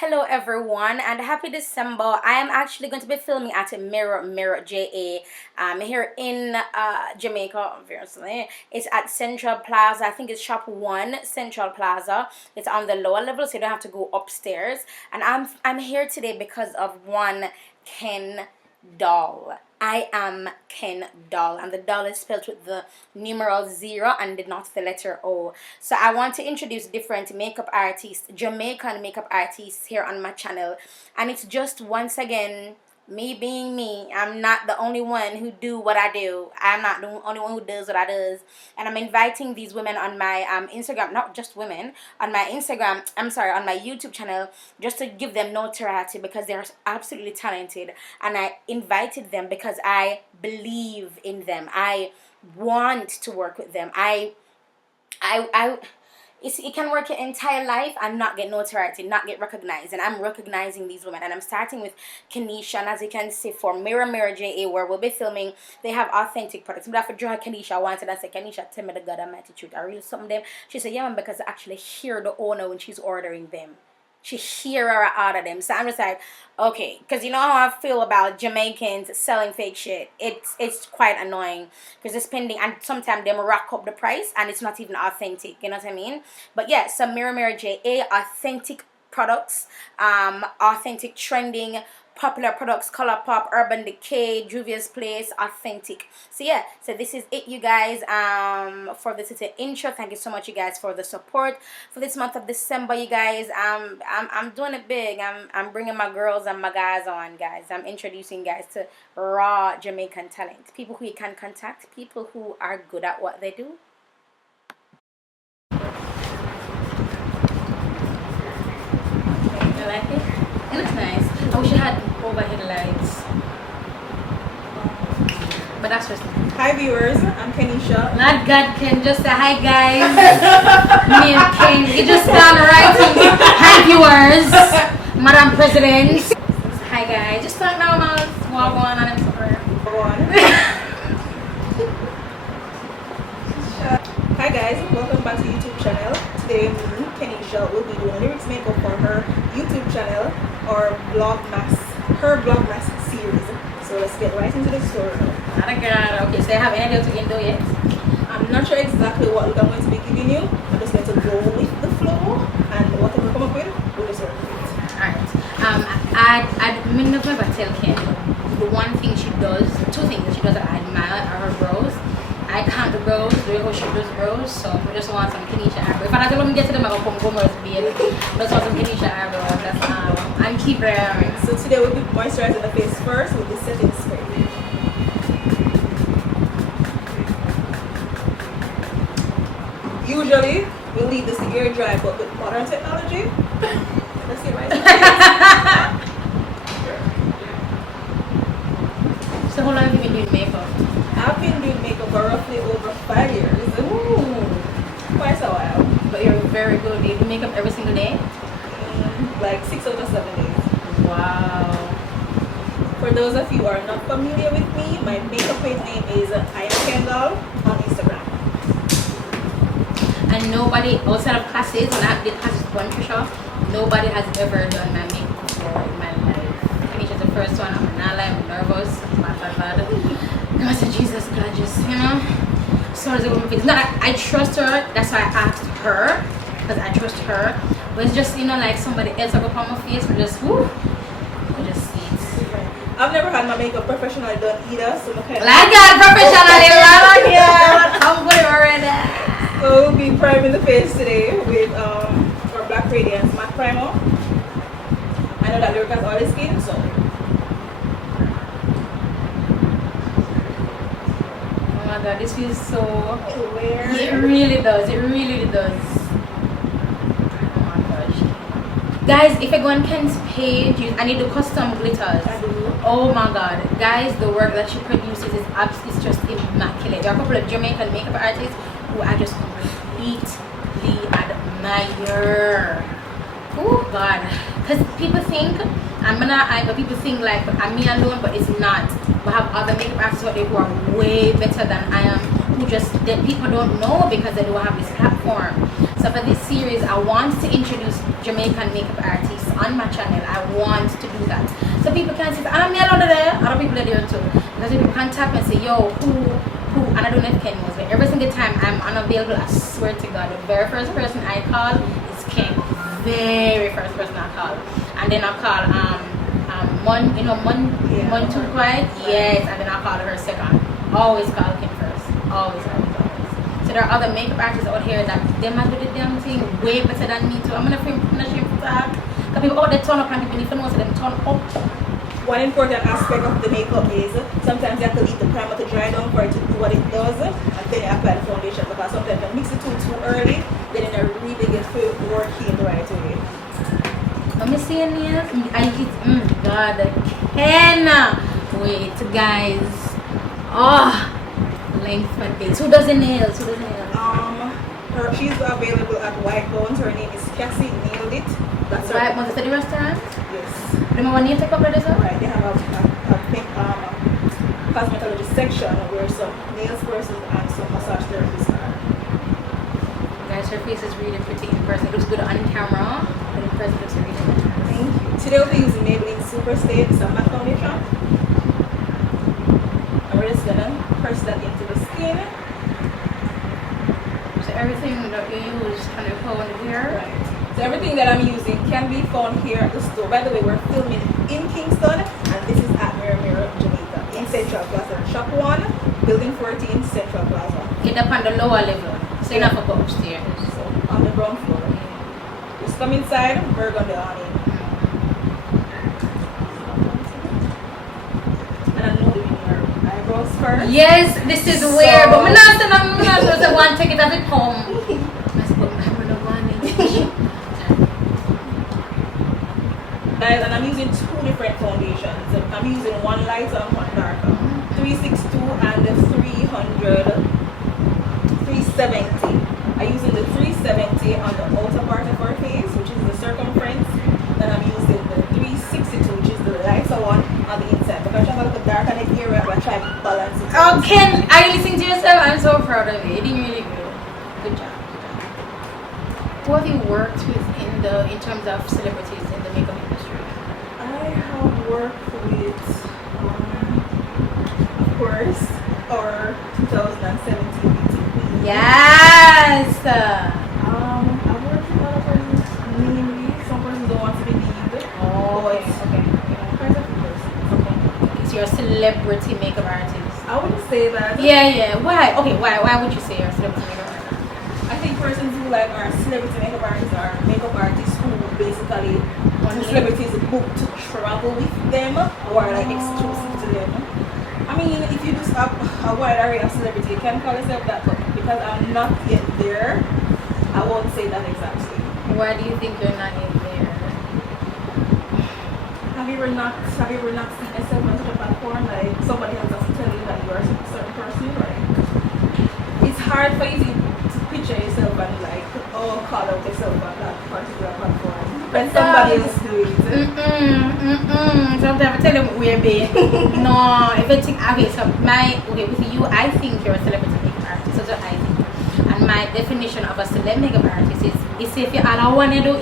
Hello everyone and happy December. I am actually going to be filming at Mirror JA here in Jamaica, obviously. It's at Central Plaza. I think it's shop 1 Central Plaza. It's on the lower level, so you don't have to go upstairs. And I'm here today because of one Ken0LL. I am Ken0LL, and the doll is spelled with the numeral 0 and not the letter O. So I want to introduce different makeup artists, Jamaican makeup artists here on my channel, and it's just once again me being me. I'm not the only one who do what I do. I'm not the only one who does what I does. And I'm inviting these women on my Instagram, not just women, on my Instagram, I'm sorry, on my YouTube channel, just to give them notoriety because they're absolutely talented. And I invited them because I believe in them. I want to work with them. It can work your entire life and not get notoriety, not get recognized. And I'm recognizing these women. And I'm starting with Kenisha. And as you can see, for Mirror JA, where we'll be filming, they have authentic products. But after draw Kenisha, I wanted to say, Kenisha, tell me the God Almighty truth. I really something them. She said, yeah, man, because I actually hear the owner when she's ordering them. She hear her order them. So I'm just like, okay, because you know how I feel about Jamaicans selling fake shit. It's quite annoying because they're spending, and sometimes they rack up the price and it's not even authentic. You know what I mean? But yeah, so Mirror JA, authentic products, authentic trending popular products, Color Pop, Urban Decay, Juvia's Place, authentic. So yeah, so this is it, you guys, for this is an intro. Thank you so much, you guys, for the support for this month of December, you guys. I'm doing it big. I'm bringing my girls and my guys on, guys. I'm introducing guys to raw Jamaican talent, people who you can contact, people who are good at what they do. You like it? It looks nice. I wish I had overhead lights. But that's just... Hi viewers, I'm Kenisha. Not God Ken, just say hi guys. Me and Ken. You just start writing hi viewers. Madam President. Hi guys. Just start normal. Walk on and I'm sorry. Hi guys, welcome back to YouTube channel. Today me, Kenisha, will be doing lyrics makeup for her YouTube channel or her Vlogmas series. So let's get right into the story now. Okay, so you have any idea what you can do yet? I'm not sure exactly what look I'm going to be giving you. I'm just going to go with the flow and whatever we come up with, we'll just work with it. Alright. I'd never tell Ken the one thing she does, two things that she does that I admire are her brows. I can't do brows, the way how she does brows, so I just want some Kenisha eyebrow. If I don't get to them, I'm going to come beard. I just want some Kenisha eyebrow. That's and keep it. So today we'll be moisturizing the face first with the setting spray. Usually we leave this to air dry, but with modern technology, let's get right into it. So how long have you been doing makeup? I've been doing makeup for roughly over 5 years. Ooh. Quite a while. But you're very good. Do you do makeup every single day? Like 6 out of 7 days. Wow. For those of you who are not familiar with me, my makeup page name is IamKend0LL on Instagram. And nobody outside of classes, when I did classes with Trisha, nobody has ever done my makeup before in my life. Kenisha's the first one. I'm not like, I'm nervous. Bad. God said, Jesus, God, just, you know. So as a woman, it's not, I trust her. That's why I asked her, because I trust her. But it's just, you know, like somebody else up on my face, we just, whoo, we just see it. I've never had my makeup professionally done either, so I'm kind of like God, professionally done here. I'm good already. So we'll be priming the face today with our Black Radiance matte primer. I know that Lyric has oily skin, so oh my God, this feels so clear. It really does. It really does. Oh my gosh. Guys, if I go on Ken's page, I need the custom glitters. I do. Oh my God. Guys, the work that she produces is absolutely just immaculate. There are a couple of Jamaican makeup artists who I just completely admire. Oh God. Because people think, but people think like I'm me alone, but it's not. We have other makeup artists out there who are way better than I am, who just that people don't know because they don't have this platform. So for this series, I want to introduce Jamaican makeup artists on my channel. I want to do that. So people can see, and I'm under there, other people are there too. Because people can tap and say, yo, who, and I don't know if Ken knows, but every single time I'm unavailable, I swear to God, the very first person I call is Ken. Very first person I call. And then I call, Mon Too Quiet, yes, and then I call her second. Always call Ken first. Always. So there are other makeup artists out here that they might do the damn thing way better than me too. I'm gonna shame for that. Because people out there turn up and people need to know so them turn up. One important aspect of the makeup is sometimes you have to leave the primer to dry down for it to do what it does, and then you apply the foundation, because sometimes you mix it too early, then it really gets working the right way. Let me see your nails. I hit, God, I can. Wait, guys. Oh. Length my face. Who does the nails? She's available at Eyebrow. Her name is Cassie Nailed It. That's her. Was it the restaurant? Yes. Remember when you take up this up? Right. They have a pink cosmetology section where some nails persons and some massage therapists are. Guys, her face is really pretty in person. It looks good on camera, but in person it looks really good. Thank you. Today we'll be using Maybelline Super Stay. It's a matte foundation. And we're just gonna press that into the skin. So everything that you use can be found here? Right. So everything that I'm using can be found here at the store. By the way, we're filming in Kingston, and this is at Mirror, Jamaica, in Central Plaza. Shop 1, Building 14, Central Plaza. Get up on the lower level, so you don't have to go upstairs. So on the ground floor. Just come inside, we're going to awning. First. Yes, this is weird, but I'm not supposed to want to take it as it comes. Guys, and I'm using 2 different foundations. I'm using one lighter and one darker. 362 and the 370. I'm using the 370 on the outer part of our face, which is the circumference. Then I'm using the 362, which is the lighter one on the inside. Because I'm going to look dark on the area, I'm going to try to balance it. Oh, Ken, are you listening to yourself? I'm so proud of you. You did really good. Good job. Who have you worked with in terms of celebrities in the makeup industry? I have worked with, of course, our 2017 BTV. Yes! I've worked with other persons, namely, some persons don't want to be named. Oh, okay. So you're a celebrity makeup artist. I wouldn't say that. Yeah. Why? Okay, why would you say you're a celebrity makeup artist? I think persons who like are celebrity makeup artists are makeup artists who basically celebrities book to travel with them or like exclusive to them. I mean, if you do a wide array of celebrity, you can call yourself that, but because I'm not yet there, I won't say that exactly. Why do you think you're not yet there? Have you ever not seen yourself on such a platform? Like somebody else has to tell you that you are a certain person, like it's hard for you to picture yourself and like call out yourself on that particular platform. When somebody else do it. Sometimes I tell them we're big. No, if you think with you, I think you're a celebrity makeup artist. That's what I think. And my definition of a celeb makeup artist is if you all I wanna do,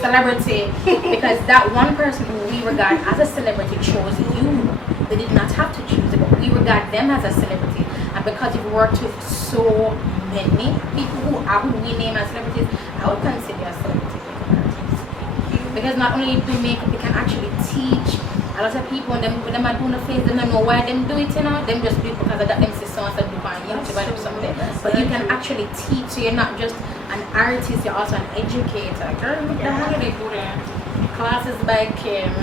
celebrity. Because that one person who we regard as a celebrity chose you. They did not have to choose it, but we regard them as a celebrity. And because you've worked with so many people who we name as celebrities, I would consider you a celebrity makeup artist. Because not only do makeup, you can actually teach a lot of people when them are doing the face, they don't know why them do it, them just do it because of that them see someone do on YouTube or something. But you can actually teach, so you're not just an artist, you're also an educator. Girl, look how they do that. Classes by Kim.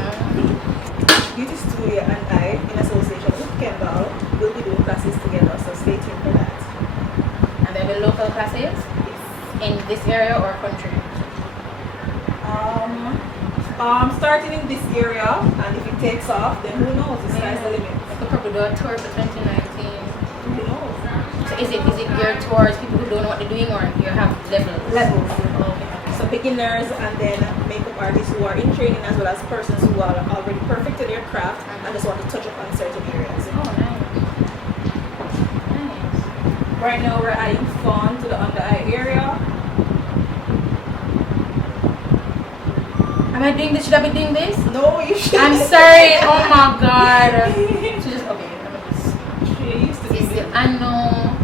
Beauty Studio and I, in association with Kendall, will be doing classes together, so stay tuned for that. And there will be local classes in this area or country? Starting in this area, and if it takes off, then who knows? The sky's the limit. I could probably do a tour for 2019. Who knows? So is it geared towards people who don't know what they're doing, or you have levels? Okay. So beginners and then makeup artists who are in training, as well as persons who are already perfect in their craft and just want to touch up on certain areas. Oh, nice. Right now we're adding fawn to the under eye area. Am I doing this? Should I be doing this? No, you should. I'm sorry. Oh my god. So just okay. Let me just. She used to do it. I know.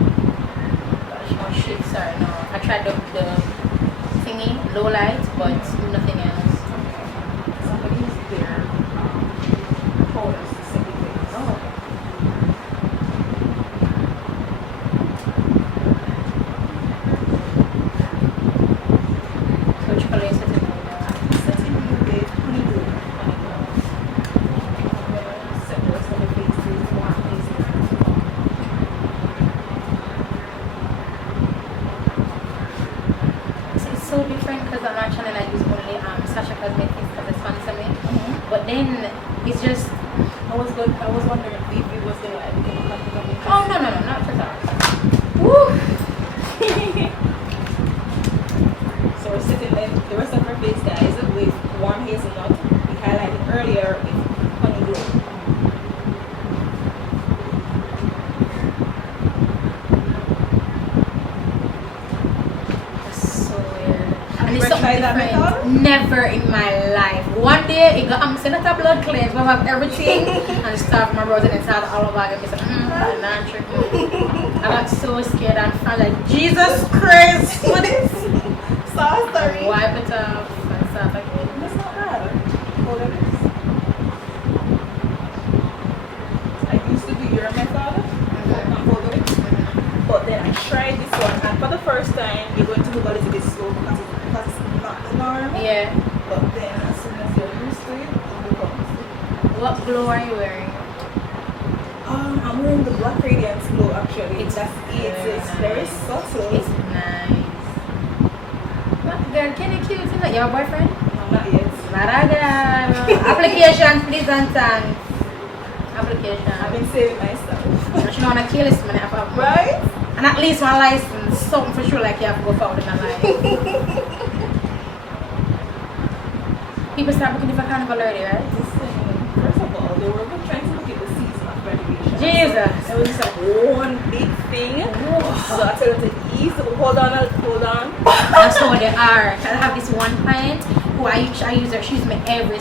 Gosh, oh shit. Sorry, no. I tried the thingy, low light, but nothing else. Somebody's there. Told us to send it. Oh. So which color is it? Setting you with honey glue. Set the rest of the faces, one face. It's so different because on my channel I use only Sasha Cosmetics because it's sponsor me. But then it's just I was wondering if it was gonna like become a complicated. oh no, not at all. Woo! So we're sitting then the rest of her face, guys, with warm hazelnut. We highlighted earlier with honey glue. That's so weird. Have And you it's ever something tried that different. method? Never in my life. One day it got I'm sending a blood cleanse, but I have everything and stuff. My brother and start all over again. I said, I'm not tripping. I got so scared and felt like Jesus Christ, what is Sorry. wipe it off and start again. That's not bad. Hold it. I used to do your method. Hold it. But then I tried this one, and for the first time, you're going to move a little bit slow because it's not the norm. Yeah. But then as soon as you're used to it, it becomes. What glow are you wearing? I'm wearing the Black Radiance glow actually. It's That's it. It's very subtle. It's nice. What girl, can you cute? Is that your boyfriend? No, not yet. Maraga. Applications, please and thanks. Application. I've been saving myself. You know, on a kill list, man, I have Right? and at least one license, something for sure, like you have to go forward in a life. People start booking for carnival already, right? Listen, first of all, they were trying to look at the season of graduation. Jesus. It was just like one big thing. So I told them to ease. Hold on. That's how they are. I have this one client who I use her, she uses me every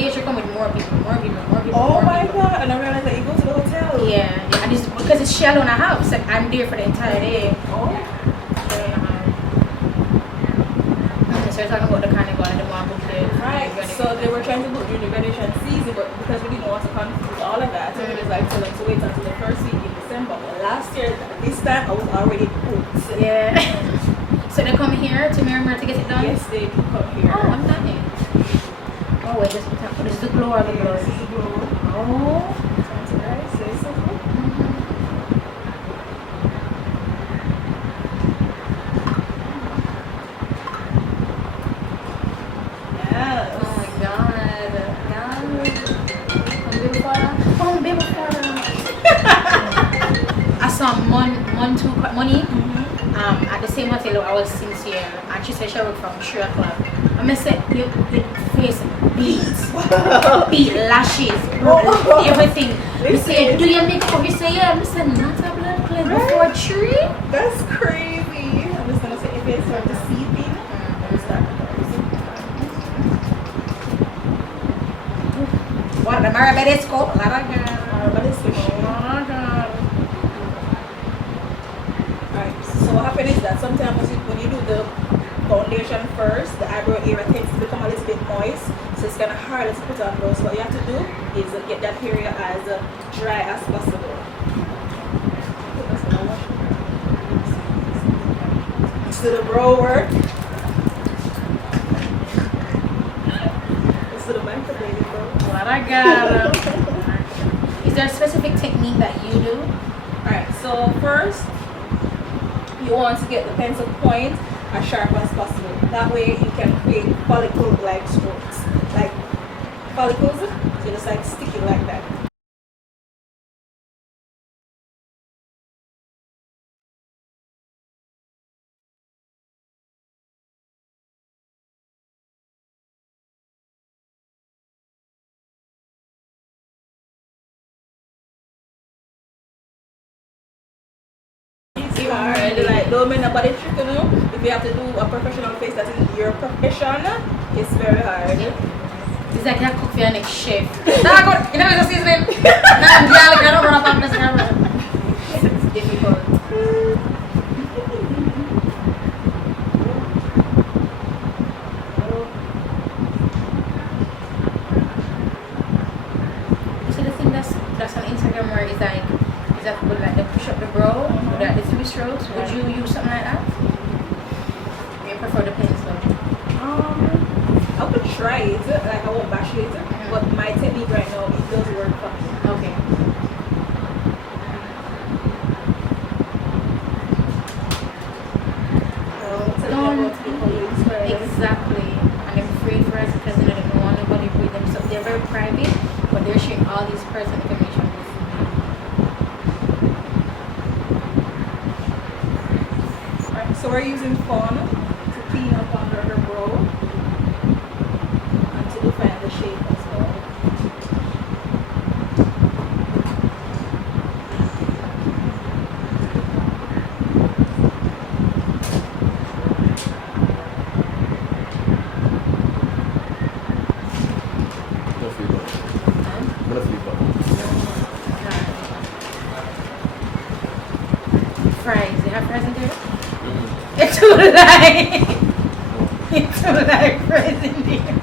year she come with more people. Oh my god. And I realized that you go to the hotel. Yeah. And it's because it's she alone a house. Like I'm there for the entire day. Oh. So we're talking about the carnival and the one book there. Right. So they were trying to book during the graduation season, but because we didn't want to confuse all of that, so we just like told them to wait until the first week in December. But last year, this time I was already booked. Yeah. So they come here to Miramar to get it done? Yes, they do come here. Oh, I'm done it. Oh wait, just put up. This is the glow or the glow? This is the glow. Oh. Sounds nice. Say something. Yes. Oh my god. Yeah. Oh, beautiful. I saw money at the same hotel I was sincere and she said she worked from 3 o'clock. I said your face beats, beat lashes, everything. We say, do you make up? You say, yeah. I said, not a blood cleanse before 3? That's crazy. I'm just gonna say if it starts to seep in, I'll start. What the Marabedesco? But it's fishy. Alright, so what happens is that sometimes when you do the foundation first, the eyebrow area tends to become a little bit moist, so it's kind of hard to put on those. What you have to do is get that area as dry as possible. Let's do the brow work. Let's do the microblading bro. What I got? Is there a specific technique that you do? Alright, so first you want to get the pencil point as sharp as possible. That way you can create follicle-like strokes. Like follicles, so just like stick it like that. It's hard, like don't make nobody trick you know. If you have to do a professional face that is your profession, it's very hard. It's like a cook for your next chef. Nah, good. You know what's seasoning? Nah, garlic. I don't run up on this camera. It's difficult. You see the thing that's on Instagram where it's like, is that people like they push up the brow, or that the 3 strokes? Would you use something like that? Or you prefer the pencil? I would try it, like I won't bash it, but my technique right now, it does work for me. Okay. Exactly. And I'm free for us because they don't want nobody to read them. So they're very private, but they're sharing all these personal information with me. Alright, so we're using fawn to clean up under her brow and to define the shape as well. Fries. They have fries in there? It's too light. It's too light fries in there.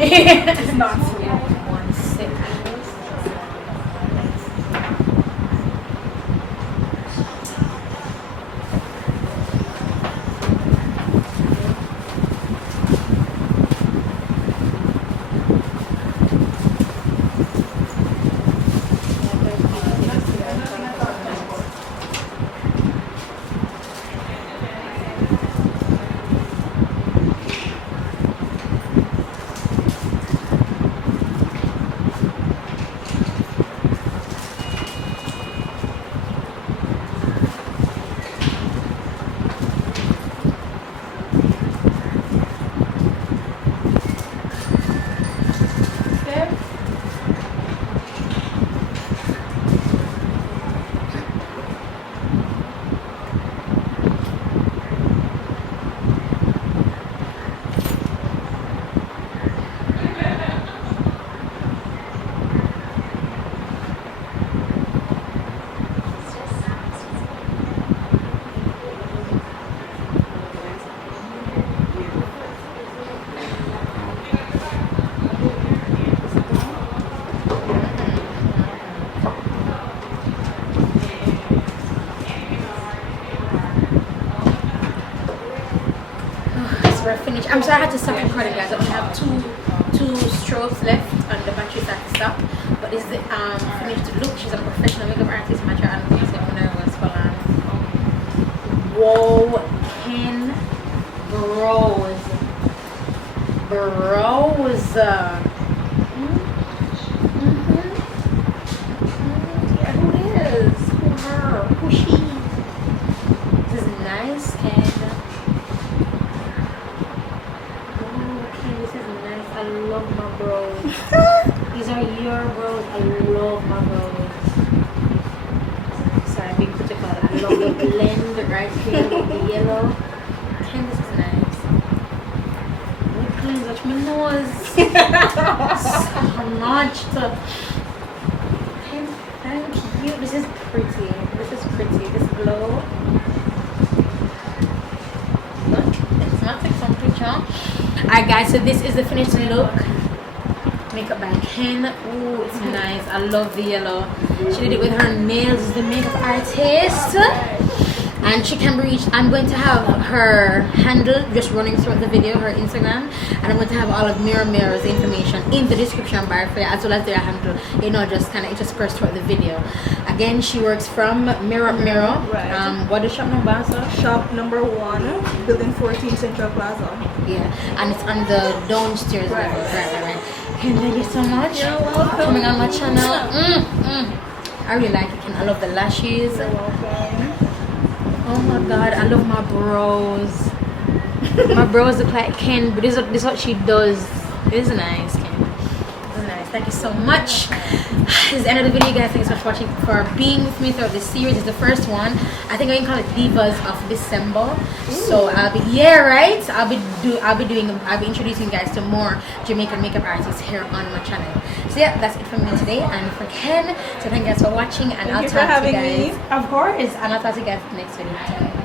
It's not. One sip. We're finished. I'm sorry I had to stop recording, guys. I only have two strokes left and the battery had to stop. But this is the finished look. She's a professional makeup artist, matcha and music nervous for whoa, Ken Bros. Yeah, who is? Who her? Who she? This is nice and I love my bros. These are your bros. I love my bros. Sorry, I'm being critical. I love the blend right here with the yellow. Ken, this is nice. Lip cleanse, watch my nose. So much to. Ken, thank you. This is pretty. This is pretty. This glow. Let's not take some picture. Alright guys, so this is the finished look. Makeup by Ken. Oh, it's nice. I love the yellow. She did it with her nails. She's the makeup artist. and she can be reached. I'm going to have her handle just running through the video, her Instagram, and I'm going to have all of Mirror's information in the description bar for you, as well as their handle, you know, just kind of interspersed throughout the video. Again, she works from Mirror. Right. What is shop number, sir? Shop number 1, building 14, Central Plaza. Yeah, and it's on the downstairs Right. level. Right. Ken, thank you so much You're welcome. for coming on my channel. I really like it, Ken. I love the lashes. You're welcome. Oh my god, I love my brows. My brows look like Ken, but this is what she does. It is nice, Ken. It's nice. Thank you so much. This is the end of the video, guys. Thanks so much for watching, for being with me throughout this series. It's the first one. I think I can call it Divas of December. So I'll be I'll be introducing you guys to more Jamaican makeup artists here on my channel. So yeah, that's it for me today and for Ken. So thank you guys for watching, and I'll Thank you for talk to you having guys. me. Of course, and I'll talk to you guys next video.